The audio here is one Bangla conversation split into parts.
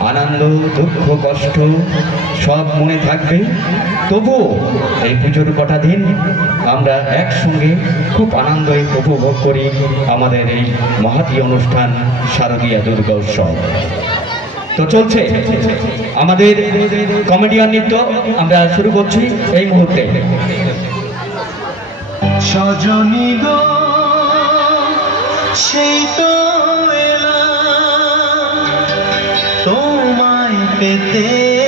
আনন্দ, দুঃখ, কষ্ট সব মনে থাকবে। তবুও এই পুজোর কটা দিন আমরা একসঙ্গে খুব আনন্দ উপভোগ করি আমাদের এই মহাতি অনুষ্ঠান শারদীয়া দুর্গা উৎসব। তো চলছে আমাদের কমেডিয়ান নৃত্য। আমরা শুরু করছি এই মুহূর্তে। সেই তো পেতে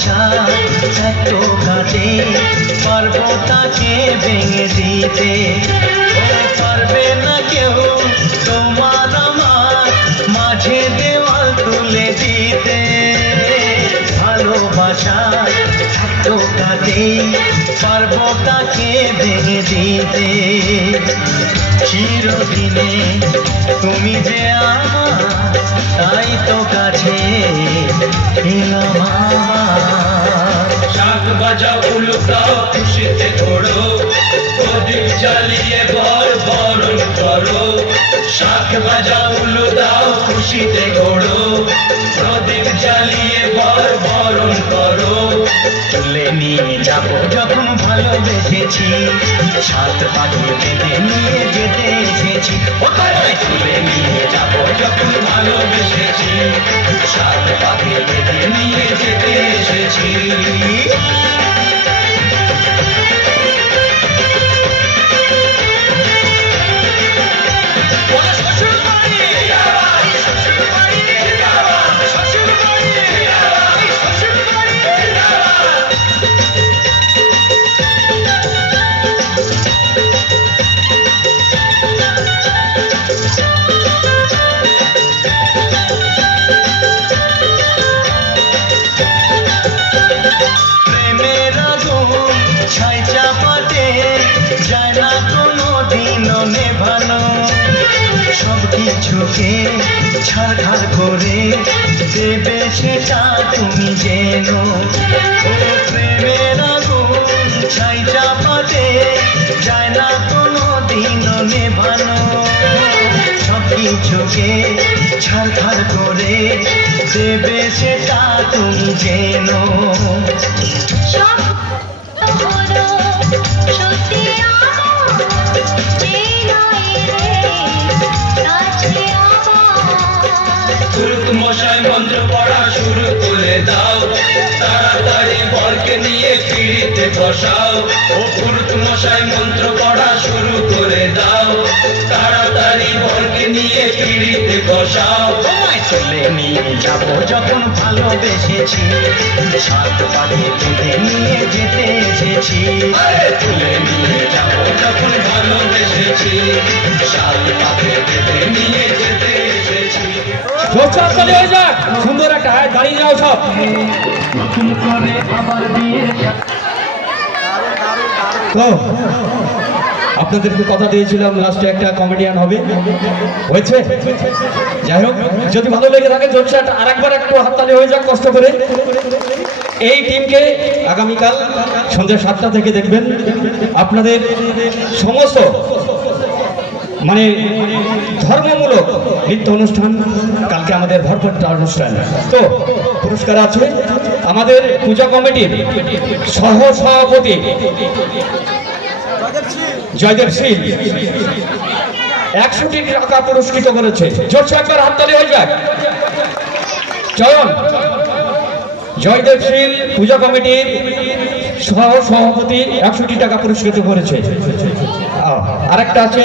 ভালোবাসা এত কাটে পারব তাকে ভেঙে দিতে। পারবে না কেউ তোমার আমার মাঝে দেওয়াল তুলে দিতে ভালোবাসা এত কাটে পারব তাকে ভেঙে দিতে। চিরদিনে তুমি যে আমার, তাই তো কাছে এলাম উল্টাও খুশিতে ঘোড়ো প্রদীপ জ্বালিয়ে তুলে নিয়ে যাব যখন ভালোবেসেছি। সাত পাখি বেঁধে নিয়ে যেতে এসেছি। ওখানে তুলে নিয়ে যাব যখন ভালোবেসেছি। সাত পাখি বেঁধে নিয়ে যেতে এসেছি। কিছুকে ছাড়খাড় করে দেবে সেটা তুমি যেন। প্রেমের ছাই চাপাতে যায় না কোনো দিনও নেভানো। সব কিছুকে ছাড়খাড় করে দেবে সেটা তুমি যেন। সত্যি মশাই মন্ত্র পড়া শুরু করে দাও। তাড়াতাড়ি বরকে নিয়ে পিড়িতে বসাও। ও পুরুত মশাই মন্ত্র পড়া শুরু করে দাও। তাড়াতাড়ি বরকে নিয়ে পিড়িতে বসাও। চলে নিয়ে যাব যখন ভালোবেসেছি। সাত পাখি তুলে নিয়ে যেতে এসেছি। তুলে নিয়ে যাব যখন ভালোবেসেছি। সাত পাখে বেঁধে নিয়ে যেতে হয়ে যাক। সুন্দর একটা দাঁড়িয়ে সব। আপনাদেরকে কথা দিয়েছিলাম লাস্টে একটা কমেডিয়ান হবে। হয়েছে? যাই হোক, যদি ভালো লেগে থাকে জলসা আর একবার একটু হাততালি হয়ে যাক কষ্ট করে। এই টিমকে আগামীকাল সন্ধ্যা সাতটা থেকে দেখবেন। আপনাদের সমস্ত মানে ধর্মমূলক নৃত্য অনুষ্ঠান কালকে আমাদের ভরপুর অনুষ্ঠান। তো পুরস্কার আছে। আমাদের পূজা কমিটির সহ সভাপতি জয়দেব সিং। একশোটি টাকা পুরস্কৃত করেছে। জোরছে একবার হাততালি হয়ে যাক চয়ন জয়দেব সিং পূজা কমিটির সহ সভাপতি একশোটি টাকা পুরস্কৃত করেছে। আরেকটা আছে।